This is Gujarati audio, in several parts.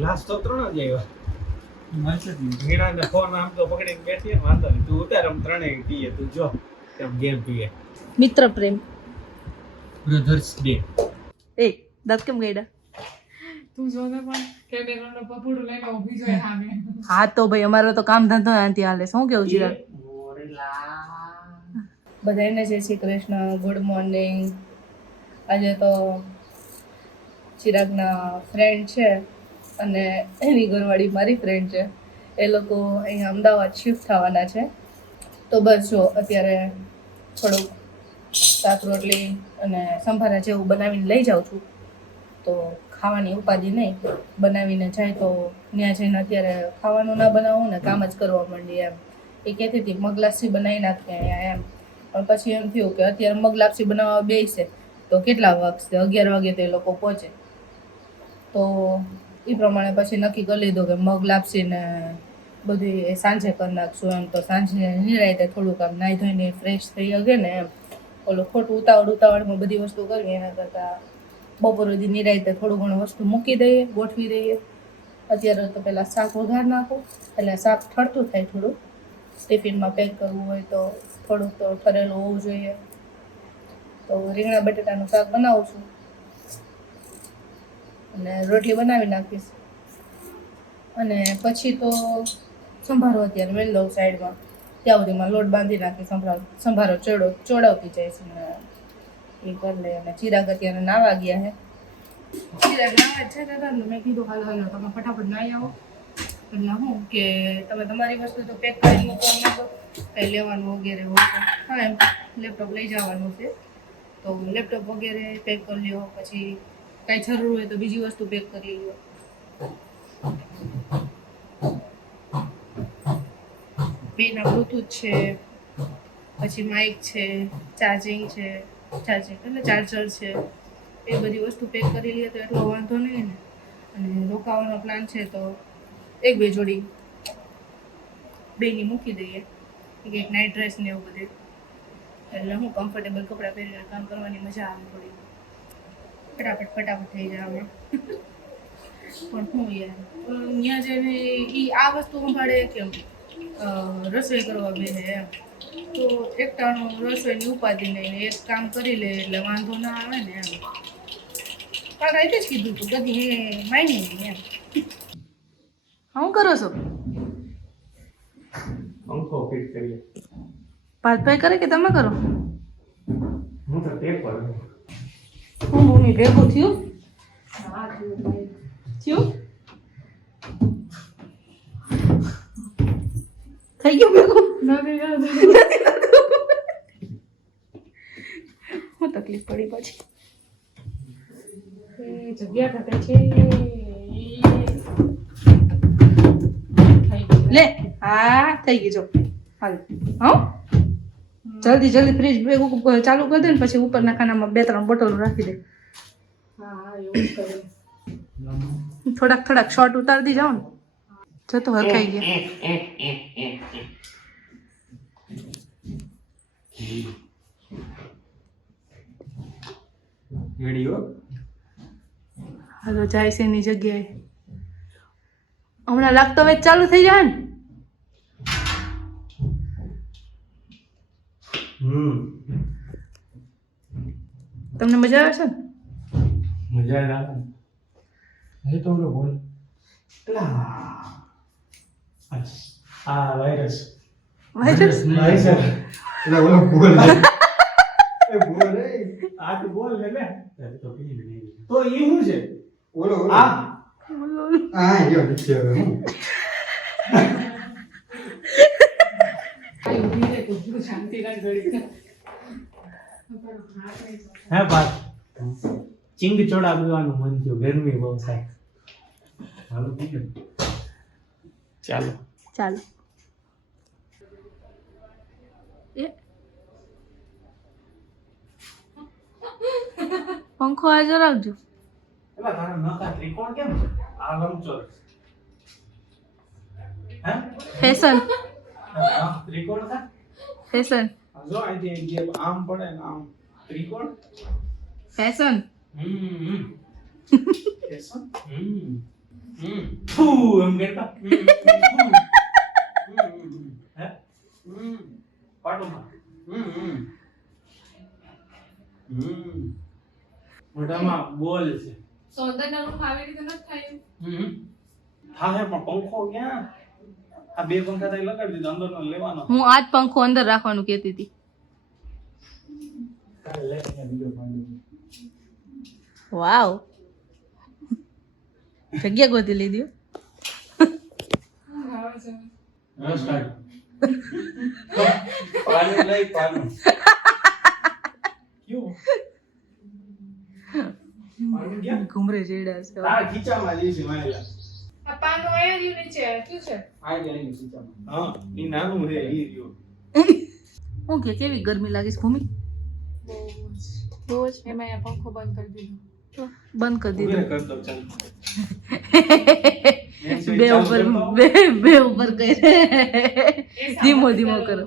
ગ્લાસ તો 3 જ આવ્યા મીણાને ફોન આમ તો પકડીને બેઠી વાંધો નહીં તું ઉતાર આમ 3 પીએ તું જો કેમ ગેમ પીએ મિત્ર પ્રેમ બ્રધર્સ ડે એ દાંત કેમ ગઈડા તું જોને પણ કેમેરાનો પપડું લઈને ઊભી જોઈએ સામે. હા તો ભાઈ અમારો તો કામ ધંધો આંતી હાલે શું કેવું ચિરાગ બધાને જય શ્રી કૃષ્ણ ગુડ મોર્નિંગ આજે તો ચિરાગના ફ્રેન્ડ છે અને એની ઘરવાળી મારી ફ્રેન્ડ છે એ લોકો અહીંયા અમદાવાદ શિફ્ટ થવાના છે તો બસ જો અત્યારે થોડુંક શાક રોટલી અને સંભારા જેવું બનાવીને લઈ જાઉં છું તો ખાવાની ઉપાધિ નહીં બનાવીને જાય તો ત્યાં જઈને અત્યારે ખાવાનું ના બનાવું ને કામ જ કરવા માંડી એમ એ કહેતી હતી મગ લાપસી બનાવી નાખીએ અહીંયા એમ પણ પછી એમ થયું કે અત્યારે મગ લાપસી બનાવવા બેસશે તો કેટલા વાગશે 11 વાગે તો એ લોકો પહોંચે તો એ પ્રમાણે પછી નક્કી કરી લીધું કે મગ લાપસીને બધી સાંજે કરી નાખશું એમ તો સાંજે નિરાયતે થોડુંક આમ નાહી ધોઈને ફ્રેશ થઈ શકે ને એમ ઓલું ખોટું ઉતાવળમાં બધી વસ્તુ કરવી એના કરતાં બપોર સુધી નિરાયતે થોડું ઘણું વસ્તુ મૂકી દઈએ ગોઠવી દઈએ અત્યારે તો પહેલાં શાક વઘાર નાખું એટલે શાક ઠરતું થાય થોડું ટિફિનમાં પેક કરવું હોય તો થોડુંક તો ઠરેલું હોવું જોઈએ તો રીંગણા બટેટાનું શાક બનાવું છું અને રોટલી બનાવી નાખીશ અને પછી તો સંભારો અત્યારે મેળ દઉં સાઈડમાં ત્યાં સુધીમાં લોટ બાંધી નાખી સંભારો ચોડાવતી જાય છે ને એ કરી લે અને ચિરાગ અત્યારે નાવા ગયા હે ચિરાગ નાવા છે દાદા મેં કીધું હાલો તમે ફટાફટ નાહી આવો એટલે હું કે તમે તમારી વસ્તુ તો પેક કરી મૂકો કંઈ લેવાનું વગેરે હોય તો હા એમ લેપટોપ લઈ જવાનું છે તો લેપટોપ વગેરે પેક કરી લ્યો પછી કાંઈ જરૂર હોય તો બીજી વસ્તુ પેક કરી લ્યો બેના બ્લૂટૂથ છે પછી માઇક છે ચાર્જિંગ છે એટલે ચાર્જર છે એ બધી વસ્તુ પેક કરી લઈએ તો એટલો વાંધો નહીં ને અને રોકાવાનો પ્લાન છે તો 1-2 જોડી બેની મૂકી દઈએ એક નાઇટ ડ્રેસ ને એવું બધું એટલે હું કમ્ફર્ટેબલ કપડાં પહેરીને કામ કરવાની મજા આવે થોડી ફટાફટ થઈ જાય હવે પણ હું યાર ત્યાં જઈને એ આ વસ્તુ સંભાળે કેમ રસોઈ કરવા બેસે એમ તો એક ટાણું રસોઈની ઉપાધિ નહીં એક કામ કરી લે એટલે વાંધો ના આવે ને એમ કાલ રાતે જ કીધું તું કદી એ માની નહીં એમ શું કરો છો અંકો ફિટ કરીએ ભાતભાઈ કરે કે તમે કરો હું તો પેપર હું મમ્મી ભેગું થયું થઈ ગયું ભેગું હું તકલીફ પડી પછી જગ્યા ઘટે છે લે હા થઈ ગઈ જો હાલ હા જલ્દી ફ્રીજ ભેગું ચાલુ કરી દે ને પછી ઉપરના ખાનામાં 2-3 બોટલો રાખી દે હા એવું કરે થોડાક શોર્ટ ઉતારતી જાઓ ને જતો હરખાઈ ગયા વિડિયો હાલો જાય છે એની જગ્યાએ હમણાં લાગતો વેચ ચાલુ થઈ જાય ને તમને મજા આવે છે ને મજા આવે હે તો બોલ આ વાયરસ એટલે ઓલો બોલ એ બોલ રે આ તો બોલ લે તો પી નહીં તો ઈ શું છે ઓલો આ યો નીચે શાંતિ રાખ ઘડી હે બાત ચિંગ ચોડા પીવાનું મન થયું ગરમી બહુ થાય હાલો પીએ ચાલો પંખો આજે રાખજો એલા તારા નખા ત્રિકોણ કેમ છે આ લંબચોરસ હે ફેશન ત્રિકોણ થા ફેશન જો આ જે આમ પડે ને આમ ત્રિકોણ ફેશન ફેશન ફૂ એમ કહેતા હે પાટોમાં મોઢામાં બોલ છે સૌંદર્યનું આવી રીતે નથી થયું. થાય પણ પંખો ક્યાં આ બે પંખા તઈ લગાડી દીધા અંદરનો લેવાનો હું આજ પંખો અંદર રાખવાનું કહેતી હતી. કાલે લે અહીંયા બીજો પાંડુ વાવ, જગ્યા ગોતી લીધી. ઊંઘ આવે છે. રસ કાઢ પાણી લઈ પાણી ક્યું પાણી ક્યાં ઘુમરે જેડા છે. આ ખીચામાં લે છે મારેલા આ પાનું અહીંયા રહ્યું નીચે શું છે? આ જાય ને ખીચામાં હા ઈ નાનું રે ઈ રહ્યો હું કે કેવી ગરમી લાગી છે ભૂમિ? બહુ જ એમાં અહીંયા પંખો બંધ કરી દીધો. બંધ કરી દીધો. ઉભરે કર દો ચાલ બે ઉપર બે ઉપર કરે. ધીમો ધીમો કરો.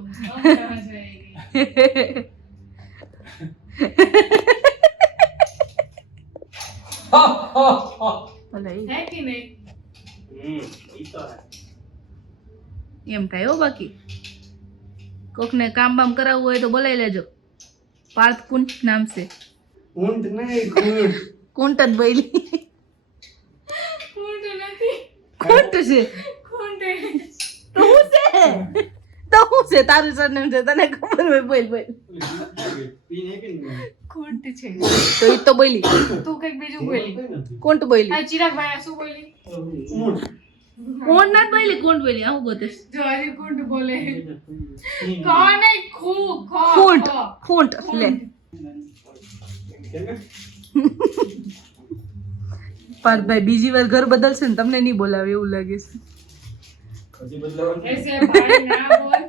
ભલે હે કે નહીં? ઈ તો હે એમ થાય હો. બાકી કોકને કામ બામ કરાવવું હોય તો બોલાવી લેજો. પાર્થ કુંટ નામ છે. ઊંટ નહીં કુંટ કુંટ જ બોલી. ખૂંટ નથી. કુંટ છે ખૂંટ તો હું છે તારું સરનેમ છે તને ખબર હોય. બોલ બોલ. પીને પીને ખૂંટ છે. તો ઈ તો બોલી. તું કંઈક બીજું બોલી. કુંટ બોલી. આ ચિરાગભાઈ આ શું બોલી? ઊંટ કોણ ના બોલી કોણ બોલી આવું ગોતે. જો હજી ખૂંટ બોલે. કોને ખૂ ખો ખૂંટ ખો. ખૂંટ લે. પાર્થભાઈ બીજી વાર ઘર બદલશે ને તમને નહીં બોલાવે એવું લાગે છે. પછી બદલાવાનું ऐसे भाई ना बोल,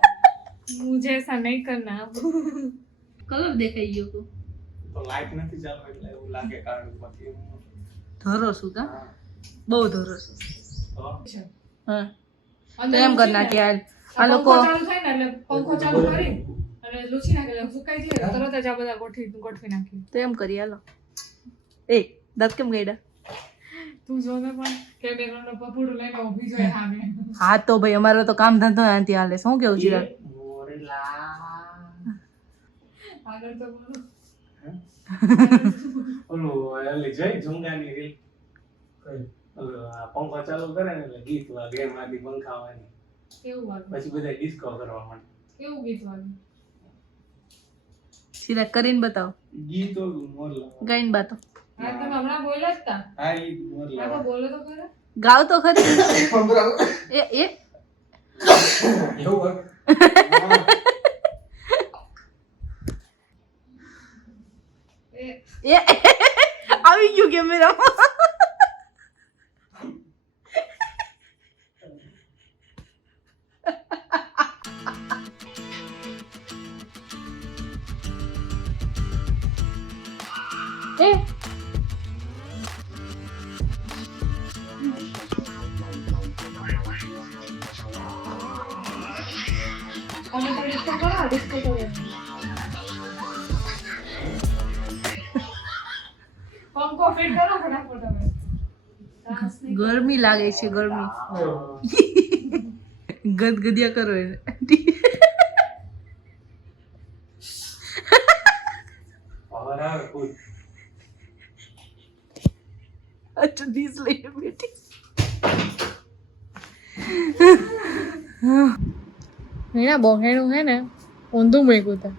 मुझे ऐसा नहीं करना. કલર દેખાઈ ગયો કો. તો લાઈટ નથી ચાલુ એટલે એવું લાગે કારણ બાકી ધરો છું કા બહુ ધરો છું. તો હા અંદર તો એમ કર નાખે આ લોકો પંખો ચાલુ થાય ને એટલે પંખો ચાલુ કરી અને લૂછી નાખે એટલે સુકાઈ જાય તરત જ આ બધા ગોઠવી નાખી. તો એમ કરી હાલો. એ દાંત કેમ ગયડા? તું જો ને પણ કે બેકગ્રાઉન્ડ નો પપુડું લઈને ઊભી જોઈએ સામે. હા તો ભાઈ અમારો તો કામ ધંધો ત્યાંથી હાલે. શું કેવું ચિરાગ? મોરલા આગળ તો બોલો. ઓલું એલી જઈ ઝુંગાની રીલ કઈ ઓલું આ પંખો ચાલુ કરે ને એટલે ગીત વાગે એમાંથી પંખાવાની કેવું વાગે? પછી બધા ડિસ્કો કરવા માંડે કેવું ગીત વાગે? ચિરાગ કરીને બતાવો. ગીત ઓલું મોરલા ગાઈને બાતો હા તમે હમણાં બોલ્યા જ તા. હા ઈ હા તો મોરલા બોલો તો ખરા. ગાવ તો ખરી. એ એ એવું એ આવી ગયું કેમેરામાં. એ તમે તો ડિસ્કો કરો ડિસ્કો કરો. પંખો ફિટ કરો ફટાફટ તમે. સાસ નહીં. ગરમી લાગે છે ગરમી. ગદગદિયા કરો એને. પાવર આવે કોઈ અચ્છા દીસ લઈને બેઠી. એના બોહેણું હે ને ઊંધું મૂક્યું તા.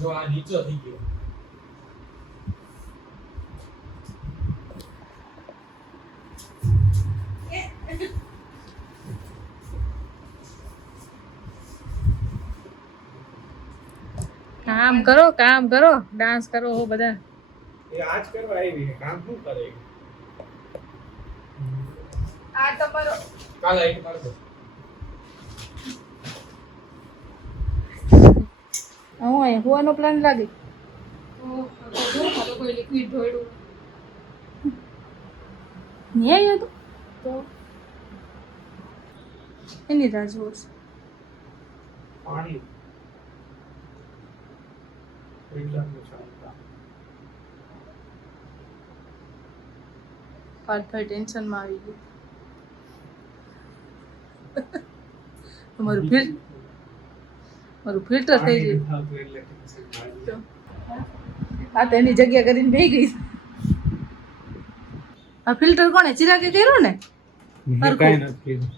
જો આ નીચો થઈ ગયો કામ કરો ડાન્સ કરો હો બધા. એ આજ કરવા આવી છે કામ શું કરે આ તમારો કાલે આઈ માર દો હું અહીંયા હોવાનો પ્લાન લાગે. કોઈ લિક્વિડ ઢોળ્યું નહીં આવ્યો તો તો એની રાહ જોવો છો. પાણી એકદમ શાંત પાર્થભાઈ ટેન્શનમાં આવી ગયું. મારું ફિલ્ટર થઈ ગયું. આ તો એની જગ્યા કરીને બેહી ગઈ. આ ફિલ્ટર કોણે ચિરાગે કર્યું ને? કાંઈ નથી કીધું.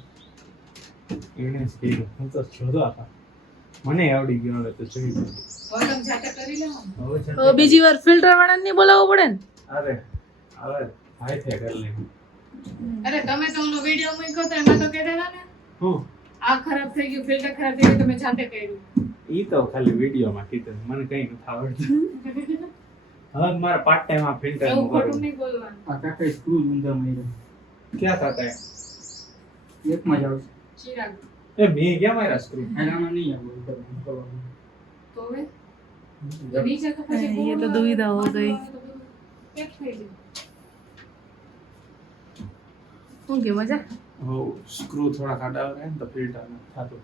એને જ કીધું. હું તો જોતો હતા. મને આવડી ગયું હવે તો જોઈ લો. વગમ જાતે કરી લેવાનું. હવે છે હવે બીજી વાર ફિલ્ટર વાળાને નહીં બોલાવવું પડે ને? અરે હવે હાઈ થયા કરી લે. અરે તમે તો ઓલો વિડિયો મૂક્યો તો એમાં તો કહેતા હતા ને હું આ ખરાબ થઈ ગયું ફિલ્ટર ખરાબ થઈ ગયું તમે જાતે કર્યું. ઈ તો ખાલી વિડીયોમાં કીધું મને કઈ નથી આવડતું. હવે મારા પાર્ટ ટાઈમ આ ફિલ્ટર એવું ખોટું નહીં બોલવાનું. આ કાકા સ્ક્રૂ ઊંધા માર્યા. ક્યાં થતા હે? એકમાં જ આવશે. ચિરાગ એ મેં ક્યાં માર્યા સ્ક્રૂ? આનામાં નહીં આવે કરવાનું. તો હવે તો નીચે તો પછી ये तो दुविधा हो गई. પેક થઈ ગયું. શું કે મજા? હો સ્ક્રૂ થોડા ખાડા રહે ને તો ફિલ્ટર ન થાતું.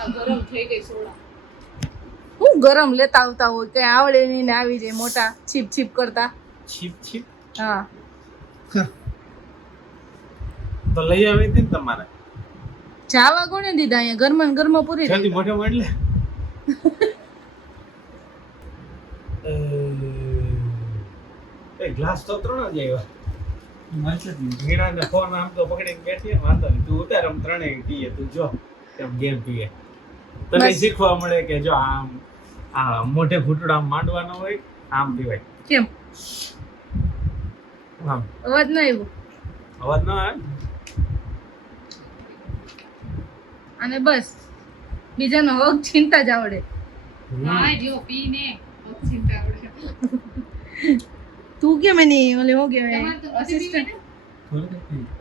આ ગરમ થઈ ગઈ સોડા. હું ગરમ લેતા આવતા હોય કઈ આવડે નહીં ને આવી જાય મોટા છીપ છીપ કરતા. છીપ છીપ હા તો લઈ આવી હતી ને તમારે. ચાવા કોને દીધા અહીંયા ઘરમાં ને ઘરમાં પૂરી જલ્દી મોઢે મોડલે. એ ગ્લાસ તો ત્રણ જ આવ્યા. મારશે જ નહીં. મીણાને ફોન આમ તો પકડીને બેઠી હે, વાંધો નહીં તું ઉતાર આમ ત્રણેય પીએ તું જો કેમ ગેમ પીએ તને બસ. શીખવા મળે કે જો આમ આ મોઢે ઘૂંટડો આમ માંડવાનો હોય આમ પીવાય કેમ આમ અવાજ ના આવ્યો અવાજ ના આવે અને બસ બીજાનો હક ચિંતા જ આવડે. હા જો પીને ચિંતા આવડે. તું કેમ એની ઓલે હું કહેવાય તમારે તો નથી અસિસ્ટન્ટ પીવી ને?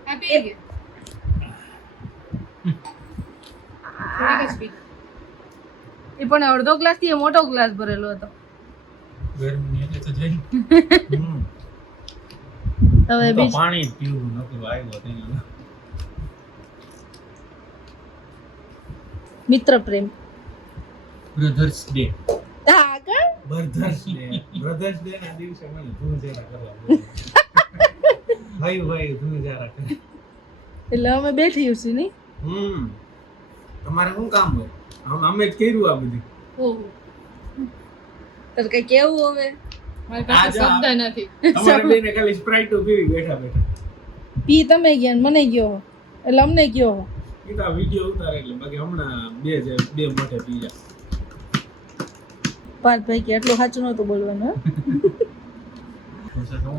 આ પી ગયા. થોડીક જ પી. એ પણ અડધો ગ્લાસ થી મોટો ગ્લાસ ભરેલો હતો. ગરમી એટલે તો જઈ. હવે તો બીજ પાણી જ પીવું નતું આવ્યો તેનો મિત્ર પ્રેમ. Brothers day. હા કા બ્રધર્સ ડે ના દિવસે મને ધૂળઝારા કરવા ભાઈ ભાઈ ધૂળઝારા કરે. એટલે અમે બેઠી છીએ ની. તમારે શું કામ હોય અમે જ કર્યું આ બધું. ઓહો તાર કઈ કેવું હવે? મારી પાસે આ શબ્દ નથી. તમારે બેને ખાલી સ્પ્રાઇટ પીવી બેઠા બેઠા. પી તમે ગયા ને મને ગયો એટલે અમને ગયો. ઈ તો આ વિડિયો ઉતારે એટલે બાકી હમણાં બે મોઢે પી જાય. પાર્થભાઈ કે એટલું સાચું નહોતું બોલવાનું હો. પછી તો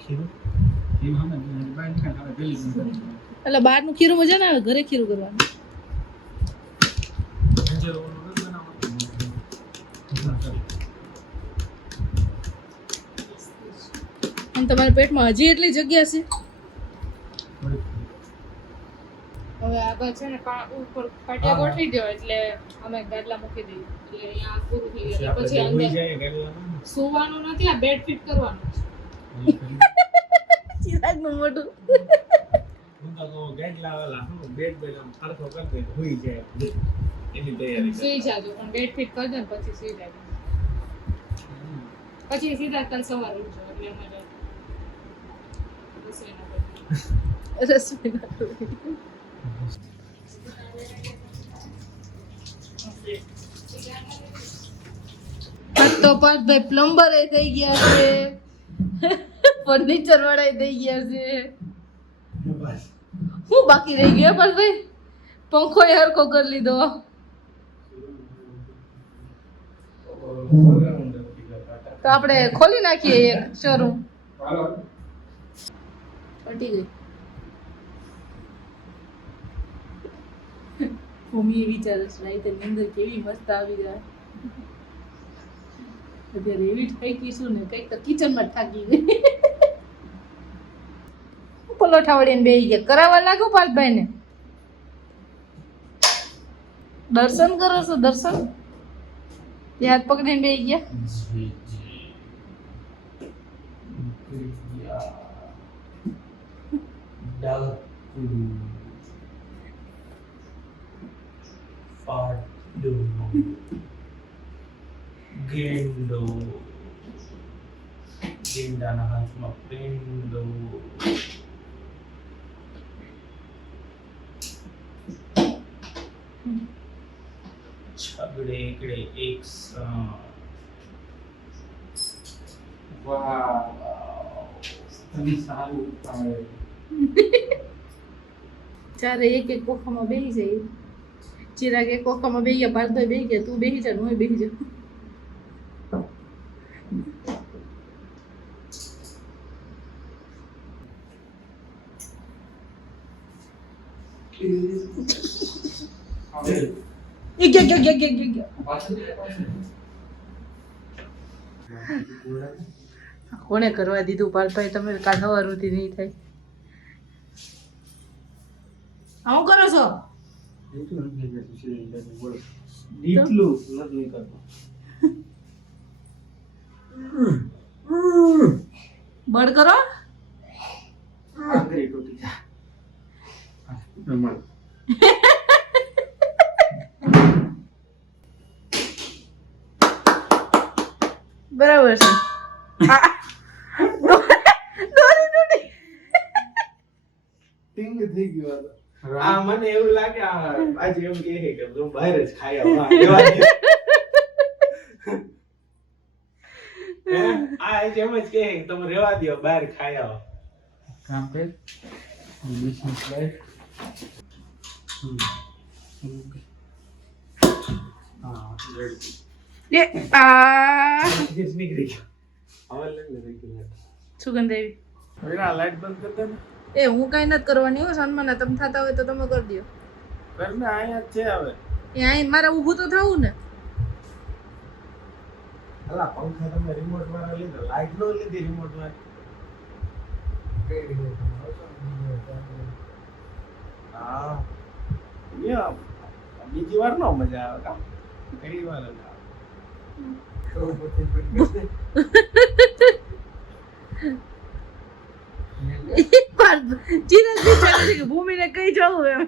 ખીરું એમ હમે બાય ન ખાય પેલી એટલે બહારનું ખીરું મજા ના આવે ઘરે ખીરું કરવાનું. અંજર ઓલું ન બનાવવાનું. અને તમારા પેટમાં હજી એટલી જગ્યા છે? હવે આગળ છે ને ઉપર પાટિયા ગોઠવી દો એટલે અમે ગાદલા મૂકી દઈએ એટલે અહીંયા પૂરું થઈ જાય પછી આપણે અંદર જાય કેટલા સુવાનું નથી આ બેડ ફિટ કરવાનું છે. ચિરાગનું મોઢું. હું તો ગેટલા વાળા હું બેડ આમ ખર્ચો કરી દે હોઈ જાય એની તૈયારી કરે. સુઈ જાજો પણ બેડ ફિટ કરી દો ને પછી સુઈ જાજો પછી સીધા કાલ સવારે ઉઠજો એટલે અમારે રસોઈ ના કરવી. રસોઈ ના કરવી. આજ તો પાર્થભાઈ પ્લમ્બર થઈ ગયા છે, ફર્નિચર વાળા થઈ ગયા છે. બસ હું બાકી રહી ગયો પાર્થભાઈ? પંખો હરખો કરી લીધો. તો આપણે ખોલી નાખીએ એક શોરૂમ. પટી ગઈ. ભૂમિ વિચારે છે રાઈતે નીંદર કેવી મસ્ત આવી જાય. અત્યારે એવી થાકી છું ને કઈક તો કિચનમાં થાકી ગઈ. પલોઠા વળીને બેસી ગયા. કરાવવા લાગો પાર્થભાઈ ને. દર્શન કરો છો? દર્શન તે હાથ પકડીને બેસી ગયા. પેંડો ગેંડાના હાથમાં પેંડો છગડે એકડે એક વાહ તમે સારું ઉતારે ચારે એક એક કોખામાં બેસી જાય. ચિરાગ એક કોખામાં બેસી ગયા, ભારતભાઈ બેસી ગયા, તું બેસી જા, હું બેસી જા. એ ગયા. કોણે કરવા દીધું પાલભાઈ? તમે કાલ સવારથી નહીં થાય. આવું કરો છો? ડીપલું નથી કરતો. બળ કરો. આંગળી તૂટી જા. બરાબર છે. દોરી તૂટી. ટિંગ થઈ ગયો હતો. આ મને એવું લાગે આ આજે એમ કહે કે તું બહાર જ ખાઈ આવ. આ આજે એમ જ કહે કે તમે રહેવા દો, બહાર ખાઈ આવો. કામ કર બિઝનેસ લાઈફ હા રેડી એ આ જીસ નીકળી ગયો. હવે લઈને રહી ગયો. સુગંધ આવી. હવે આ લાઈટ બંધ કરી દે ને. એ હું કઈ નથી કરવાની હો સન્માન. તમે થતા હોય તો તમે કરી દો. ઘરના અહીંયા જ છે હવે. એ અહીં મારે ઊભું તો થવું ને. અલા પંખા તમે રિમોટ વાળા લીધો, લાઈટ નો લીધી રિમોટ વાળી. હા બીજી વાર નો મજા આવે કામ, ઘણી વાર જ આવે. ભૂમિને કઈ જવું એમ.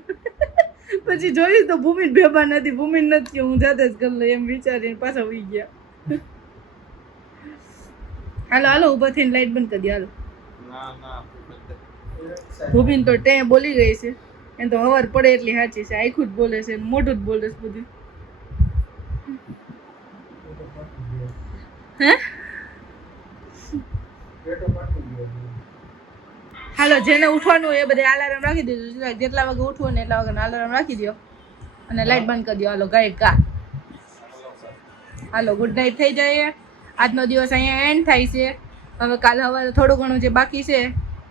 પછી જોયું તો ભૂમિ ભેબા નથી. ભૂમિ નથી કે હું જાતે જ કરી લઉં એમ વિચારીને પાછા ઉઈ ગયા. હાલો હાલો ઉભા થઈને લાઈટ બંધ કરી દે. હાલો. ના ના ભૂમિન તો ટે બોલી ગઈ છે. એમ તો હવાર પડે એટલી સાચી છે. આખું જ બોલે છે, મોઢું જ બોલે છે બધું. હે હાલો જેને ઉઠવાનું હોય એ બધે અલાર્મ રાખી દીધું. જેટલા વાગે ઉઠવું ને એટલા વાગે અલાર્મ રાખી દો અને લાઈટ બંધ કરી દો. હાલો ગાય ગા. હાલો ગુડ નાઇટ થઈ જાય. આજનો દિવસ અહીંયા એન્ડ થાય છે. હવે કાલ સવારે થોડું ઘણું જે બાકી છે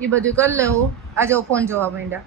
એ બધું કરી લેવું. આજે ફોન જોવા માંડ્યા.